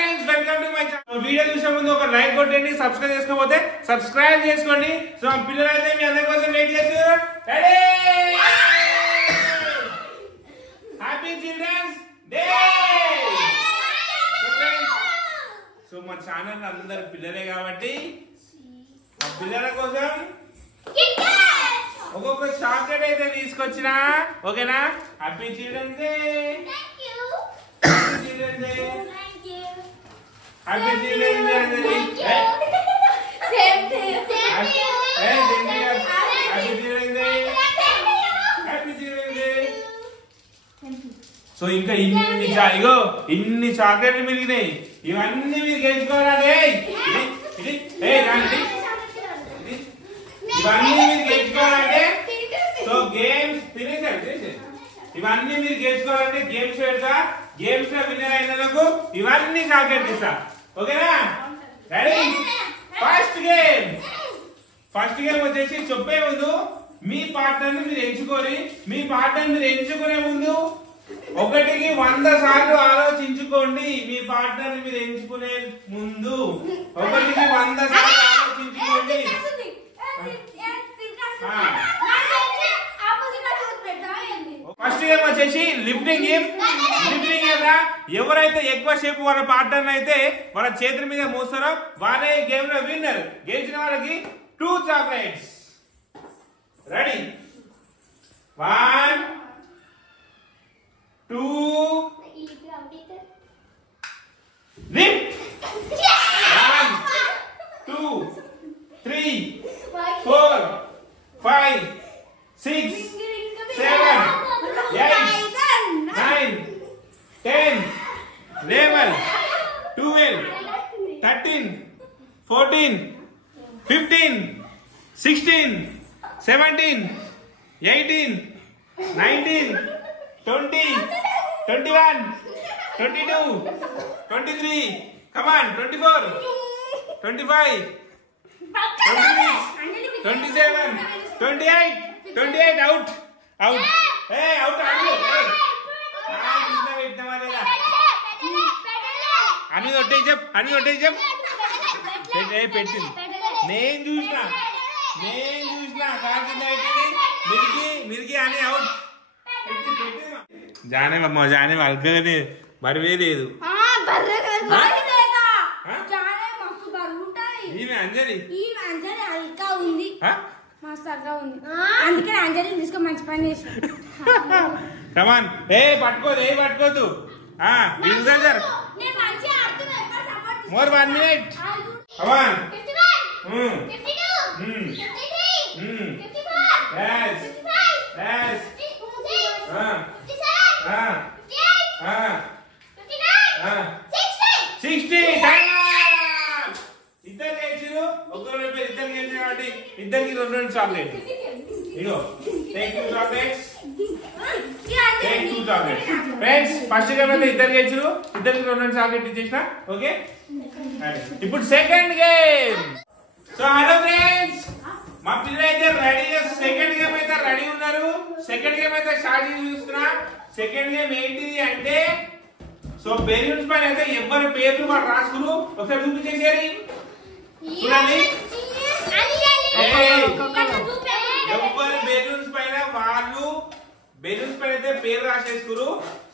Friends, welcome to my channel. Video చూసే ముందు ఒక లైక్ కొట్టండి, సబ్స్క్రైబ్ చేసుకోకపోతే సబ్స్క్రైబ్ చేసుకోండి. సో పిల్లలు అయితే మీ అందరి కోసం వెయిట్ చేస్తున్నారు. Ready? Happy children's day. So మన ఛానల్ అందరు పిల్లలే కాబట్టి ఆ పిల్లల కోసం ఒక్కొక్క చాక్లెట్ అయితే తీసుకొచ్చినా. ఓకేనా? Happy children's day. Happy children's day. Happy children's day. Same thing. Happy children's day. Happy children's day. So ఇంకా ఇన్ని చాక్లెట్లు మిగిలినాయి. ఇవన్నీ మీరు గెలుచుకోవాలండి. ఇవన్నీ మీరు గెలుచుకోవాలంటే సో గేమ్స్ తినేసారు. ఇవన్నీ మీరు గెలుచుకోవాలంటే గేమ్స్ పెడతా. గేమ్స్ లో విన్నర్ అయినందుకు ఇవన్నీ చాక్లెట్ ఇస్తా. ఓకేనా? రెడీ? ఫస్ట్ గేమ్ వచ్చేసి చెప్పే ముందు మీ పార్ట్నర్ ని మీరు ఎంచుకొని మీ పార్ట్నర్ మీరు ఎంచుకునే ముందు 1కి 100 సార్లు ఆలోచించుకోండి. మీ పార్ట్నర్ ని మీరు ఎంచుకునే ముందు 1కి 100 సార్లు ఆలోచించుకోండి. ఫస్ట్ గేమ్ వచ్చేసి లిఫ్టింగ్ గేమ్. లిఫ్టింగ్ గేమ్ రా ఎవరైతే ఎక్కువ సేపు వాళ్ళ పార్ట్నర్ అయితే వాళ్ళ చేతుల మీద మోస్తారో వాళ్ళే ఈ గేమ్ లో విన్నర్. గెలిచిన వాళ్ళకి 2 chocolates. Ready? 1 2 lift. 1 2 3 4 5 6 7 8 9 10 11 12 13 14 15 16 17 18 19 20 21 22 23 come on 24 25 26 27 28 28 out. Hey, out. అని కొట్టే చెప్ పెట్టింది. నేను చూసిన మిరికి అని అవుట్. జానే అల్కగానే బరువే లేదు. ఈమె అంజలి అందుకని అంజలి తీసుకో మంచి పని చేసి కమాన్. పట్టుకోదు. More 1 minute. కమాన్. ఇద్దరు గెలిచారు. ఒకరు ఇద్దరు గెలిచారు కాబట్టి ఇద్దరికి 2 చాక్లెట్. ఇగో take 2 chocolates. Friends, first game అయితే ఇద్దరు గెలిచారు. ఇద్దరికి 2 చాక్లెట్ ఇచ్చేసిన. ఓకే, ఇప్పుడు second game. So hello friends, మా పిల్లలు అయితే రెడీగా సెకండ్ గేమ్ అయితే రెడీ ఉన్నారు. సెకండ్ గేమ్ అయితే స్టార్ట్ చేసి చూస్తున్నా. సెకండ్ గేమ్ ఏంటిది అంటే సో బెలూన్స్ పైన అయితే ఎవరి పేర్లు వాళ్ళు రాసుకురు. ఒకసారి చూపించేసేది చూడండి. ఎవరి బెలూన్స్ పైన వాళ్ళు అయితే పేరు రాసేసుకురు.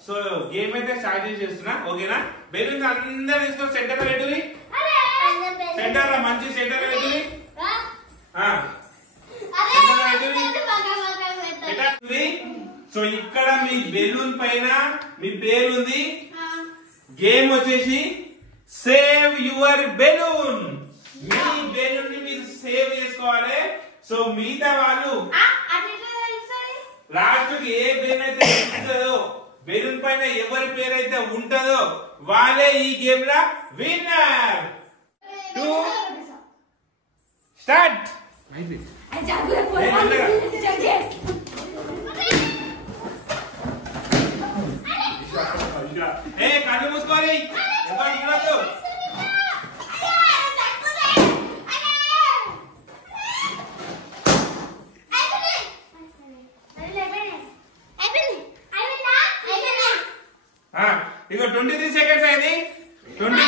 సో గేమ్ అయితే స్టార్ట్ చేస్తున్నా. ఓకేనా? బెలూన్స్ అందరు తీసుకొని సెంటర్ లో పెట్టుకుని సెంటర్ లో మంచి సెంటర్ లో పెట్టుకుని సో ఇక్కడ మీ బెలూన్ పైన మీ పేరు ఉంది. గేమ్ వచ్చేసి save your balloon. Me balloon ని మీరు సేవ్ చేసుకోవాలి. సో మిగతా వాళ్ళు లాస్ట్ కి ఏ బెలూన్ అయితే ఉంటుందో బెలూన్ పైన ఎవరి పేరు అయితే ఉంటుందో వాళ్ళే ఈ గేమ్ లా విన్నర్. 2 స్టార్ట్. కళ్ళు మూసుకోవాలి. ఇక 23 seconds అయింది. 23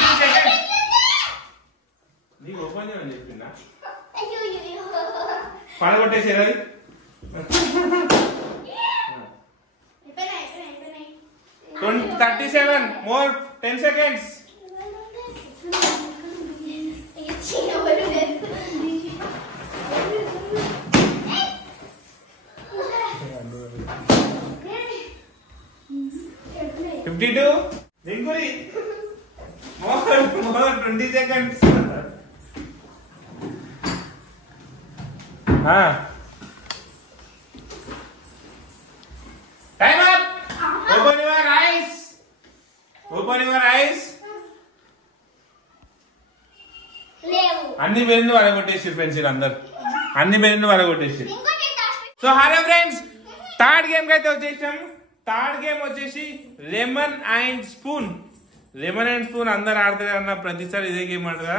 పడగొట్టేసారు అది 37 more 10 seconds. Linguri. More 20 seconds. Time up. Open your eyes. Open your eyes. అన్ని బెలూన్లు వరగొట్టేసి ఫ్రెండ్స్ వీళ్ళందరూ అన్ని బెలూన్లు వరగొట్టేసి. So hello friends, third game కి అయితే వచ్చేసాం. థర్డ్ గేమ్ వచ్చేసి lemon and spoon. Lemon and spoon అందరు ఆడతారు అన్న ప్రతిసారి ఇదే గేమ్ ఆడతారా,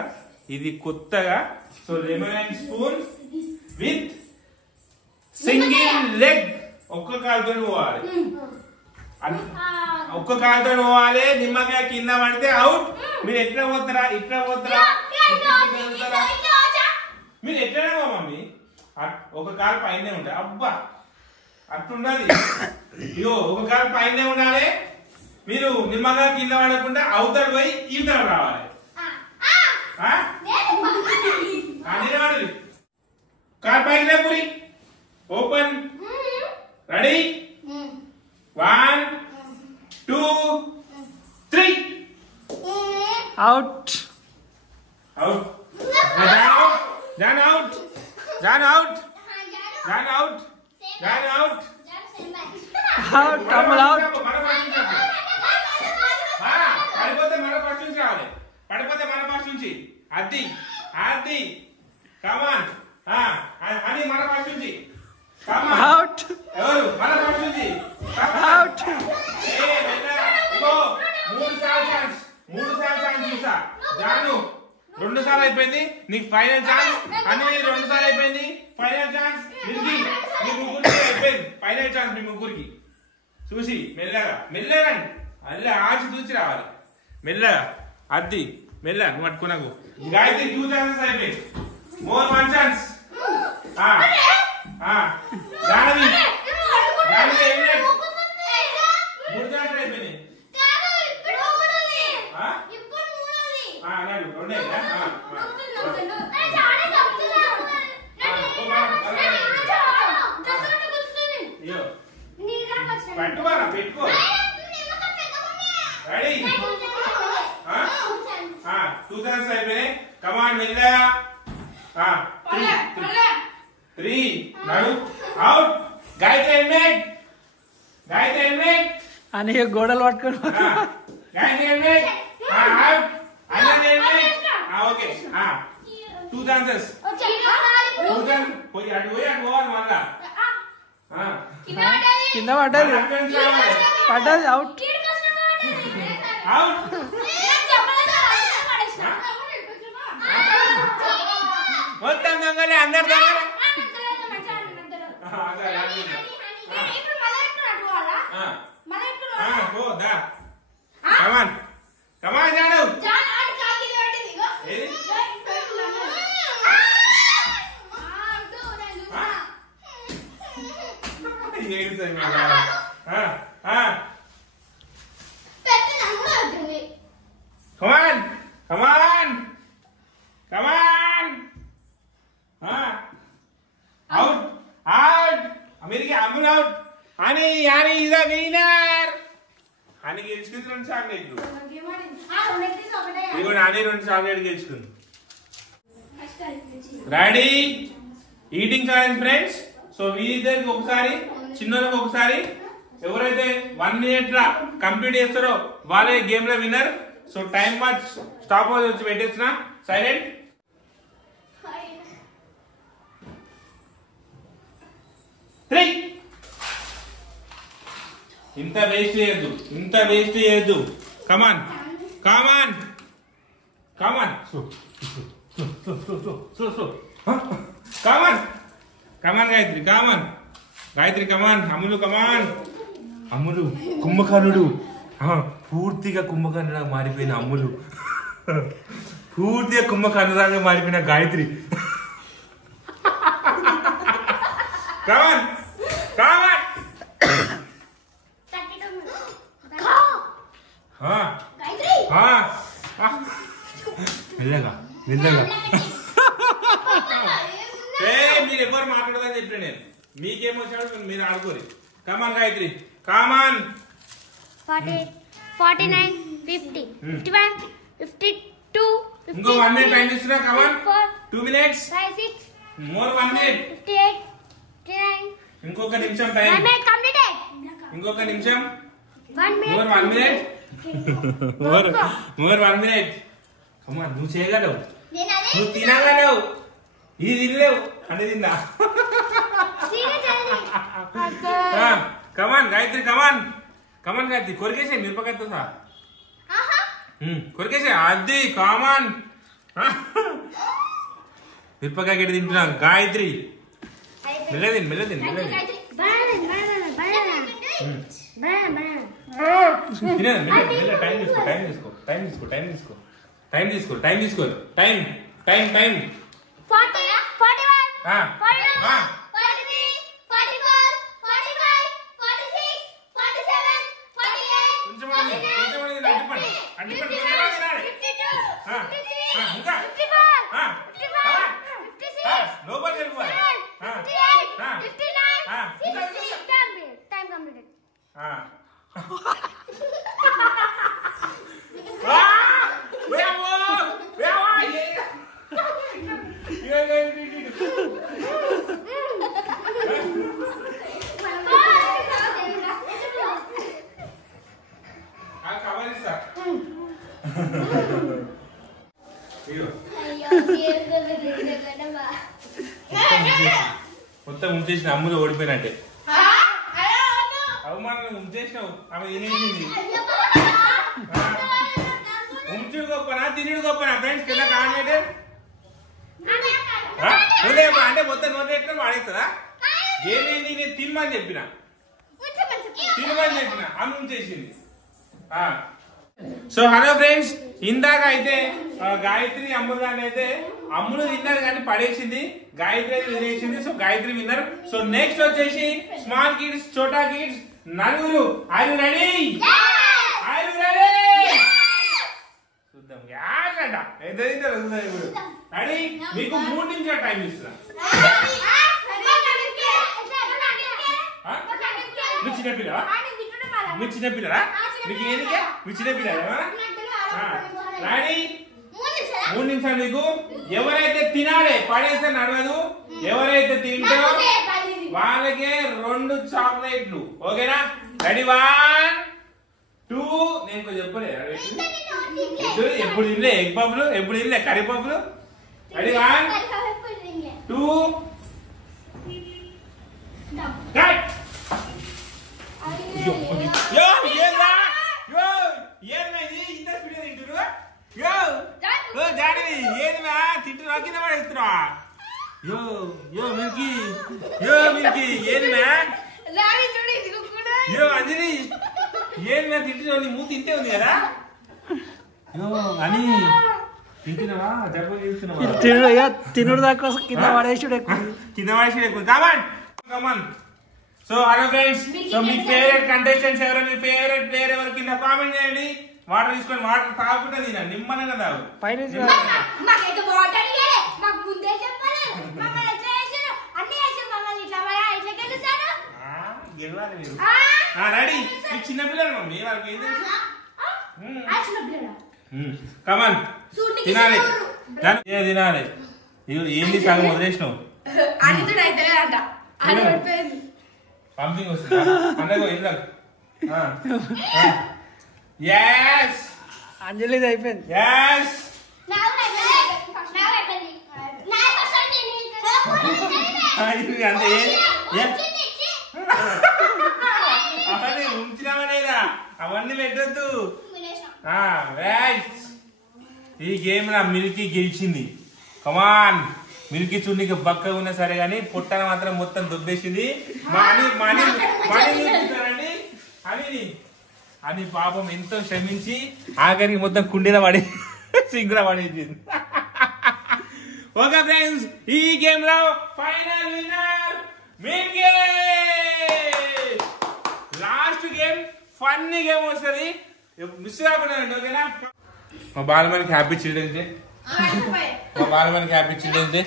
ఇది కొత్తగా. So lemon and spoon with single leg, ఒక్క కాలుతో పోవాలి, ఒక్క కాలుతో పోవాలి. నిమ్మకాయ కింద పడితే అవుట్. మీరు ఎట్లా పోతారా, ఇట్లా పోతారా, మీరు ఎట్లనే పో మమ్మీ. ఒక కాలు పైనే ఉంటాయి. అబ్బా అట్లుండదు. ఇగో ఒక కాలు పైనే ఉండాలి. మీరు నిమ్మకాయ కింద పడకుండా అవతల పోయి ఇవతల రావాలి. నిలబడాలి. కాలు పైన puri. Open. Ready. 1 2 3. Out. Out. Jan out. Jan out. Jan out. Jan out. Out. Double out. పడిపోతే మన ఫస్ట్ నుంచి రావాలి. పడిపోతే మన ఫస్ట్ నుంచి. అది అది కమాన్. అని మన ఫస్ట్ నుంచి. కమాన్. అవుట్. ఎవరు మన ఫస్ట్ నుంచి. అవుట్. ఇగో 3 సార్లు ఛాన్స్. 3 సార్లు ఛాన్స్ చూసా. జాను 2 సార్లు అయిపోయింది. నీకు ఫైనల్ ఛాన్స్. అని 2 సార్లు అయిపోయింది. ఫైనల్ ఛాన్స్ మీ ముగ్గురికి అయిపోయింది. ఫైనల్ ఛాన్స్ మీ ముగ్గురికి. చూసి మెల్లగా మెల్లగా అల్లా ఆచి చూసి రావాలి. మెల్లగా అది మెల్లగా నువ్వు పట్టుకున్నాకు. గాయత్రి 2 ఛాన్సెస్ అయిపోయింది. More 1 chance. Janavi Janavi 3 chances అయిపోయినాయి. పట్టుకోరా పెట్టుకో. రెడీ. 2 ఛాన్సెస్ అయిపోయినాయి. కమాన్ మెల్లగా. 3 నడు. Out. Gayatri eliminate. Gayatri eliminate. అని గోడలు పట్టుకొని గాయత్రి ఎలిమినేట్. అవుట్. అన్నది ఎలిమినేట్. ఓకే. 2 ఛాన్సెస్. 2 ఛాన్స్ పోయి అటు పోవాలి మళ్ళా. కింద పడ్డది. పడ్డది. అవుట్. అవుట్. మొత్తం దొంగలే. అందరు దొంగలే. Come on come on Janu. Come on come on come on. Out out. America Ammulu out. అని యాని ఇస్ ద విన్నర్. అని గెలుచుకుంది 2 చాక్లెట్లు. ఇదిగో నాని 2 చాక్లెట్లు గెలుచుకుంది. Ready. Eating challenge friends. So వీరిద్దరికి ఒకసారి, చిన్నోళ్ళకి ఒకసారి. ఎవరైతే 1 minute లా కంప్లీట్ చేస్తారో వాళ్ళే గేమ్ లో winner. So time watch stop watch వచ్చి పెట్టేసిన. సైలెంట్. ఇంత వేస్ట్ చేయొద్దు, ఇంత వేస్ట్ చేయొద్దు. కమాన్ కమాన్ కమాన్ కమాన్ కమాన్ గాయత్రి కమాన్. గాయత్రి కమాన్. అమ్ములు కమాన్. అమ్ములు కుంభకర్ణుడు. పూర్తిగా కుంభకర్ణుడుగా మారిపోయిన అమ్ములు. పూర్తిగా కుంభకర్ణుడుగా మారిపోయిన గాయత్రి. కమాన్ కమాన్ మెల్లగా మెల్లగా మీరు ఎవరు మాట్లాడదని చెప్పిన నేను మీకేం వచ్చాడు మీరు ఆడుకోరు కమాన్ గాయత్రి కమాన్ 49 50 51 52 ఇంకో 1 minute టైం ఇస్తున్నా కమాన్ 2 minutes 5 6 మోర్ 1 minute 58 59 ఇంకొక నిమిషం టైం 1 minute completed ఇంకొక నిమిషం 1 minute more 1 minute more 1 minute కమాన్ నువ్వు చేయగలవు నువ్వు తినగలవు ఇది తినలేవు అంటే తిందా కమాన్ గాయత్రి కమాన్ కమాన్ గాయత్రి కొరికేసే మిరపకాయతో సహా కొరికేసే అది కామాన్ మిరపకాయ గడ్డి తింటున్నా గాయత్రి మెల్లదిన్ మెల్లదిన్ మెల్లదిన్ టైం తీసుకో టైం తీసుకో టైం తీసుకో టైం తీసుకో టైం తీసుకో టైం తీసుకో టైం టైం టైం 40 41 42 43 44 45 46 47 48 కొంచెం అడ్డిపండి అడ్డిపండి 52 ఇంకా 54 56 లోపలికి వెళ్ళిపోవాలి 58 59 60 టైం కంప్లీటెడ్ మొత్తం ఉంచేసిన అమ్ములు ఓడిపోయినట్టే అవమానం ఉంచేసినావు ఆమె తినేసింది ఉంచుడు గొప్పనా తినుడు గొప్పనా ఫ్రెండ్స్ కింద కామెంట్ అంటే మొత్తం నోట్ పెట్టుకొని వాడేస్తుందా ఏమేంది నేను తినమని చెప్పిన తినమని చెప్పిన ఆమె ఉంచేసింది సో హలో ఫ్రెండ్స్ ఇందాక అయితే గాయత్రి అమ్ములు గారిని అయితే అమ్ములు తిన్నారు కానీ పడేసింది గాయత్రి అయితే తినేసింది so Gayatri winner so next వచ్చేసి స్మాల్ కిడ్స్ చోటా కిడ్స్ నలుగురు are you ready are you ready చూద్దాం యాకంట ఎంత తింటారు చూద్దాం ఇప్పుడు రెడీ మీకు 3 నిమిషాలు టైం ఇస్తున్నా నువ్వు చిన్నపిల్లవా నువ్వు చిన్నపిల్లరా మీకు ఏదికే నువ్వు చిన్నపిల్లరా రెడీ 3 నిమిషాలు మీకు ఎవరైతే తినాలి పడేస్తే నడవదు ఎవరైతే తింటారో వాళ్ళకే 2 చాక్లెట్లు ఓకేనా రెడీ 1 2 నేను కొంచెం చెప్పలే ఎప్పుడు తినలే ఎగ్ పఫ్లు ఎప్పుడు తినలే కర్రీ పఫ్లు రెడీ 1 2 కట్ యో ఏందా యో ఏమైంది ఇంత స్పీడ్ తింటురు యో ఓ డాడీ ఏందా తింటున్నా కింద పడేస్తున్నా యో యో మిల్కీ ఏందా యో అంజలి ఏందా తింటున్నా నీ మూతి ఇంతే ఉంది కదా యో అని తింటున్నావా జబ్బు చేస్తున్నావా తినుడు దాకా కింద పడేసుడు ఎక్కువ కింద పడేసుడు ఎక్కువ come on come on so hello friends so మీ ఫేవరెట్ కంటెస్టెంట్స్ ఎవరు మీ ఫేవరెట్ ప్లేయర్ ఎవరు కింద కామెంట్ చేయండి వాటర్ తీసుకొని వాటర్ తాగుకుంటే తిన నిమ్మనంగా తాగు పైన మాకైతే వాటర్ ఇయ్యలే మాకు ముందే చెప్పాలి మమ్మల్ని ఎట్లా చేశారు అన్ని చేశారు మమ్మల్ని ఇట్లా ఎట్లా గెలుస్తారు గెలవాలి మీరు రెడీ మీకు చిన్న పిల్లలు మమ్మీ వాళ్ళకి ఏం తెలుసు కమాన్ తినాలి తినాలి ఏంది సగం వదిలేసినావు పంపింగ్ వస్తుందా పండగ వెళ్ళాలి yes అంజలిది అయిపోయింది yes అవన్నీ ఉంచినామనేదా అవన్నీ పెట్టద్దు ఈ గేమ్ నా మిల్కీ గెలిచింది కమాన్ మిల్కీ చూడనికి బక్కగా ఉన్నా సరే గానీ పుట్టన మాత్రం మొత్తం దుబ్బేసింది అని పాపం ఎంతో శ్రమించి ఆఖరికి మొత్తం కుండీలో పడి సింగులో పడేసింది ఓకే ఫ్రెండ్స్ ఈ గేమ్ లో final winner main game. Last game funny game వస్తుంది, మిస్ కాకుండా ఓకేనా. మా బాలమణికి హ్యాపీ చిల్డ్రన్స్ డే. మా బాలమణికి హ్యాపీ చిల్డ్రన్స్ డే.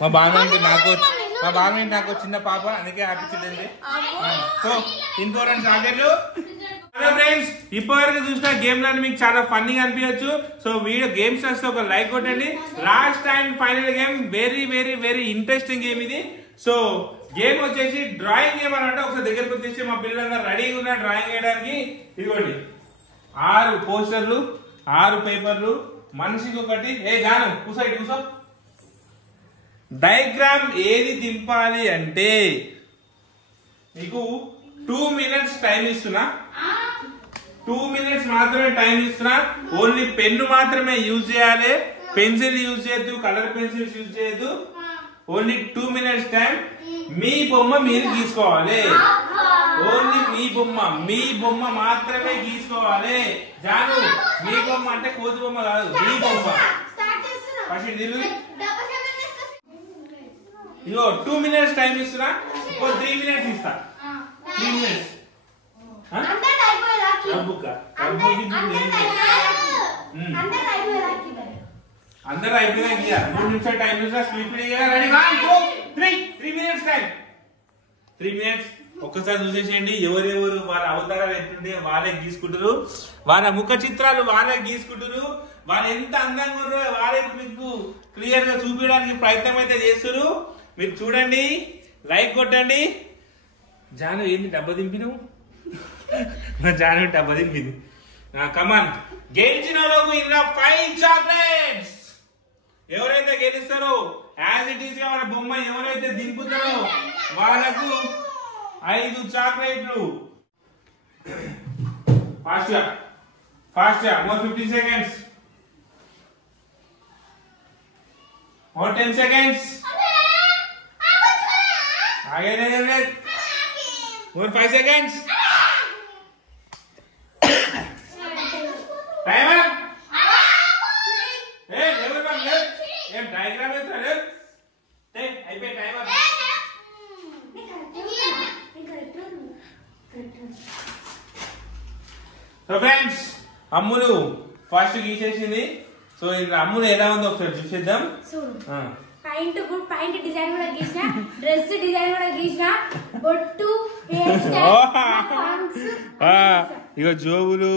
మా బాలమణికి నాకు చిన్న పాప, అందుకే హ్యాపీ చిల్డ్రన్స్ డే. సో ఇంకో 2 చాక్లెట్లు. హలో ఫ్రెండ్స్, ఇప్పటివరకు చూసిన గేమ్లను మీకు చాలా ఫన్నీగా అనిపించచ్చు. సో వీడియో గేమ్స్ వస్తే ఒక లైక్ కొట్టండి. Last and final game very very very interesting game ఇది. సో గేమ్ వచ్చేసి డ్రాయింగ్ గేమ్ అని అంటే ఒకసారి దగ్గరకు వచ్చేసి మా పిల్లలందరూ రెడీగా ఉన్న డ్రాయింగ్ వేయడానికి. ఇదిగోండి 6 పోస్టర్లు, 6 పేపర్లు, మనిషికి ఒకటి. జాను కూసో. డయాగ్రామ్ ఏది దింపాలి అంటే నీకు 2 minutes టైం ఇస్తున్నా. 2 minutes మాత్రమే టైం ఇస్తున్నా. ఓన్లీ పెన్ను మాత్రమే యూజ్ చేయాలి, పెన్సిల్ యూజ్ చేయొద్దు, కలర్ పెన్సిల్స్ యూజ్ చేయొద్దు. Only 2 minutes time. మీ బొమ్మ మీరు గీసుకోవాలి. ఓన్లీ మీ బొమ్మ మాత్రమే గీసుకోవాలి. జాను మీ బొమ్మ అంటే కోతి బొమ్మ కాదు, మీ బొమ్మ. ఫస్ట్ ఇదిగో 2 minutes టైం ఇస్తున్నా. 3 minutes ఇస్తా. 3 minutes. అందరూ అయిపోయినా 3 నిమిషాలు టైం ఇస్తా. Ready 3 minutes time. 3 minutes ఒక్కసారి చూసేసేయండి. ఎవరెవరు వాళ్ళ అవతారాలు ఎట్టుంటే వాళ్ళే గీసుకుంటారు, వాళ్ళ ముఖ చిత్రాలు వాళ్ళే గీసుకుంటారు. వాళ్ళు ఎంత అందంగా ఉన్నారో వాళ్ళే మీకు క్లియర్ గా చూపించడానికి ప్రయత్నం అయితే చేస్తారు. మీరు చూడండి, లైక్ కొట్టండి. జాను ఏంది డబ్బా దింపిను? జాను డబ్బా దింపింది. కమాన్, గెలిచిన వాళ్ళకు ఇలా 5 చాక్లెట్స్. ఎవరైతే గెలుస్తారో యాజ్ ఇట్ ఈస్ గా మన బొమ్మ ఎవరైతే దింపుతారో వాళ్ళకు 5 చాక్లెట్లు. ఫాస్ట్ గా more 15 seconds. more 10 seconds. more 5 seconds. Time up. Diagram అయిపోయి టైం అప్. సో ఫ్రెండ్స్, అమ్ములు ఫస్ట్ గీసేసింది. సో ఇక్కడ అమ్ములు ఎలా ఉందో ఒకసారి చూసేద్దాం. పాయింట్ డిజైన్ కూడా గీసిన, డ్రెస్ డిజైన్ కూడా గీసిన, బొట్టు, ఇగో జోబులు,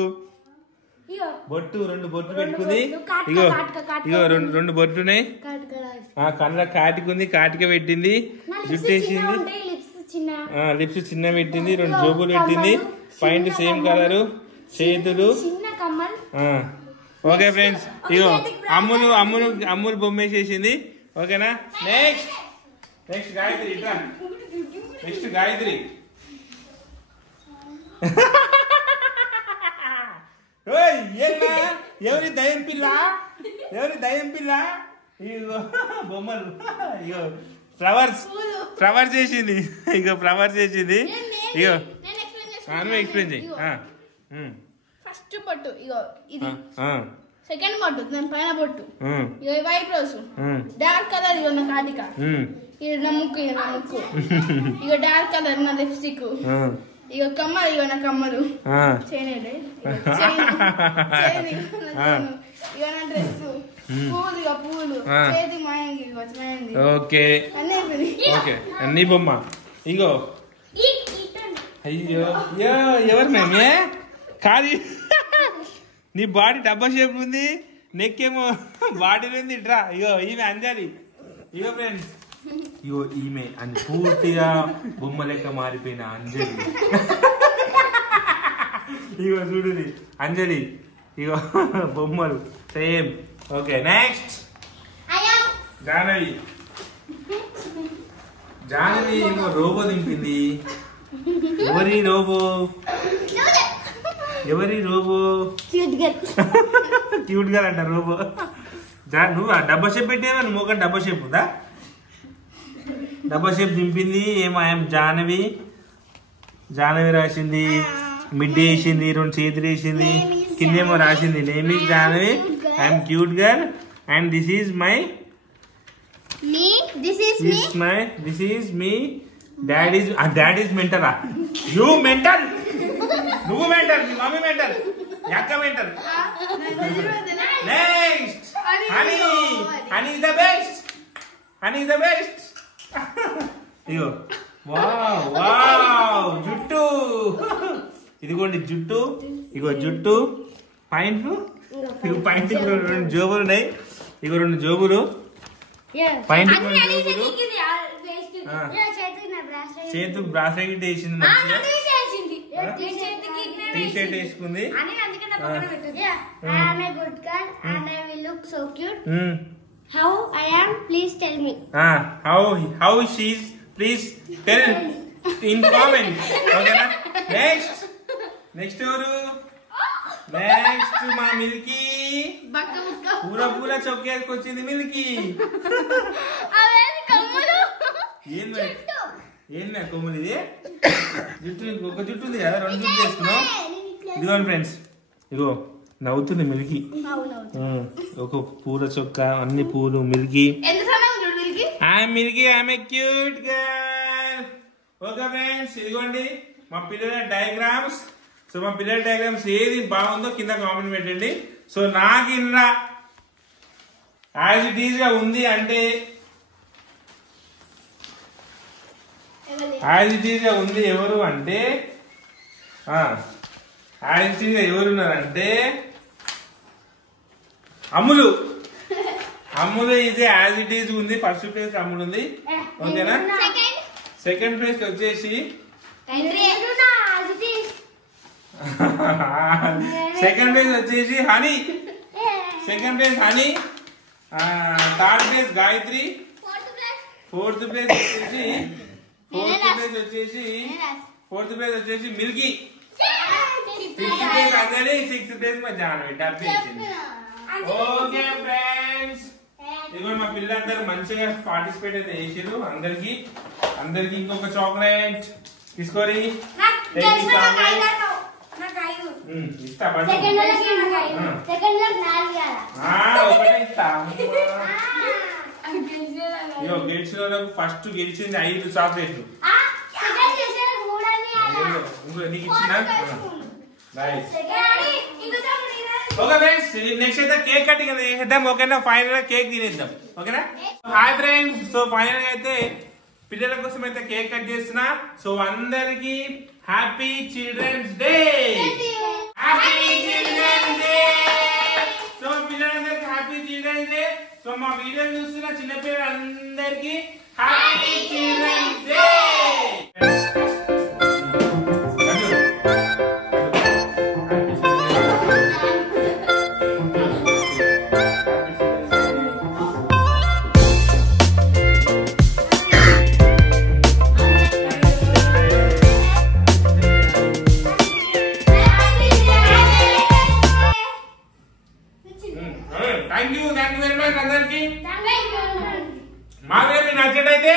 బొట్టు 2 బొట్లు పెట్టుకుంది. ఇగో 2 బొట్లు ఉన్నాయి. కళ్ళ కాటికుంది, కాటిక పెట్టింది, జుట్టేసింది, లిప్స్ చిన్న పెట్టింది, 2 జోబులు పెట్టింది, పాయింట్ సేమ్ కలరు, చేతులు. ఓకే ఫ్రెండ్స్, ఇగో అమ్ములు బొమ్మ వేసేసింది. ఓకేనా. నెక్స్ట్ గాయత్రి. నెక్స్ట్ గాయత్రి. ఎవరి దయ్యం పిల్ల? ఇగో బొమ్మలు, ఇగో ఫ్లవర్స్ చేసింది. ఇగో ఫ్లవర్స్ చేసింది. ఇగో ఎక్స్ప్లెయిన్ చేయి. ఫస్ట్ బొట్టు ఇగో ఇది, సెకండ్ బొట్టు దాని పైన బొట్టు, ఇగో వైట్ రోజ్, డార్క్ కలర్ ఇగో నా కాటిక, ఇది నా ముక్కు, ఇగో డార్క్ కలర్ నా లిప్స్టిక్, ఇగో కమ్మలు, ఇగో నా కమ్మలు, ఇగో నా డ్రెస్, పూలు, చేతి మాయంగి. ఓకే అన్ని బొమ్మ. ఇగో అయ్యో ఎవరు మేమే కాదు, నీ బాడీ డబ్బా షేప్ ఉంది, నెక్ ఏమో బాడీలో ఉంది. ఇట్రా ఇగో ఈమె అంజలి. ఇగో ఫ్రెండ్స్, ఇగో ఈమె పూర్తిగా బొమ్మ లెక్క మారిపోయిన అంజలి. ఇగో చూడుది అంజలి. ఇగో బొమ్మలు సేమ్. ఓకే నెక్స్ట్ జాహ్నవి ఏమో రోబో దింపింది. ఎవరి రోబో? క్యూట్ గా అంట రోబో. నువ్వు డబ్బా షేప్ పెట్టేవా? నువ్వు ఒక డబ్బా షేప్ ఉందా? డబ్బా షేప్ దింపింది. ఏమో ఐఎమ్ జాహ్నవి రాసింది. మిడ్ వేసింది, 2 చేతులు వేసింది, కిందేమో రాసింది name is Jahnavi, I'm cute girl and this is my daddy's మెంటరా? యూ మెంటల్, నువ్వు మెంటల్, మీ మమ్మీ మెంటల్, అక్క mental. Next honey is the best, honey is the best. ఇగో వావ్ జుట్టు, ఇదిగోండి జుట్టు, ఇగో జుట్టు పాయింట్లు, ఇగో పాయింట్ 2 జోబులు ఉన్నాయి, ఇగో 2 జోబులు పాయింట్ చేతు బ్రాస్లెట్ వేసింది, మంచిగా టీ షర్ట్ వేసుకుంది. How she is, please tell in comment. ఓకేనా? నెక్స్ట్ ఎవరు? నెక్స్ట్ మా మిల్కీ. పూల చొక్కేకి వచ్చింది మిల్కీ. ఏందా కొమ్ములు ఇది? జుట్టు ఒక జుట్టు ఉంది కదా, 2 జుట్టు వేసుకున్నావు. ఇదిగోండి ఫ్రెండ్స్, ఇగో నవ్వుతుంది మిల్కీ. ఒక పూల చొక్క, అన్ని పూలు Milky. Milky I'm a cute girl. Okay friends, ఇదిగోండి మా పిల్లల డయాగ్రామ్స్. సో మా పిల్లల డయాగ్రామ్స్ ఏది బాగుందో కింద కామెంట్ పెట్టండి. సో నాకు ఇలా యాజ్ ఇట్ ఈజ్ గా ఉంది అంటే, యాజ్ ఇట్ ఈజ్ గా ఉంది ఎవరు అంటే, యాజ్ ఇట్ ఈజ్ గా ఎవరున్నారంటే అమ్ములు. అమ్ములు ఇది యాజ్ ఇట్ ఈజ్ ఉంది. ఫస్ట్ ప్లేస్ అమ్ములు ఉంది. ఓకేనా? సెకండ్ ప్లేస్ వచ్చేసి honey. Second place honey. Third place Gayatri. Fourth place వచ్చేసి మిల్కీ. 5th ప్లేస్ అంజలి. 6th ప్లేస్ మా జాహ్నవి. డబ్బు ఇచ్చింది. ఓకే ఫ్రెండ్స్, ఇదిగో మా పిల్లలందరూ మంచిగా పార్టిసిపేట్ అయితే చేసారు. అందరికి ఇంకొక చాక్లెట్ తీసుకోరి. ఇస్తా ఒకటే ఇస్తా. గెలిచిన వాళ్ళకు ఫస్ట్ గెలిచింది 5 చాక్లెట్లు. నీకు ఇచ్చిన. ఓకే ఫ్రెండ్స్, నెక్స్ట్ అయితే కేక్ కటింగ్ చేద్దాం. ఓకేనా? ఫైనల్ గా కేక్ తినేద్దాం. ఓకేనా? హాయ్ ఫ్రెండ్స్, సో ఫైనల్ గా అయితే పిల్లల కోసం అయితే కేక్ కట్ చేస్తున్నా. సో అందరికి happy children's day. Happy children's day. So పిల్లలందరికి హ్యాపీ చిల్డ్రన్స్ డే. సో మా వీడియో చూస్తున్న చిన్నపిల్లలందరికి happy children's day. Thank you very much అందరికి. మా వీడియో నచ్చినట్లయితే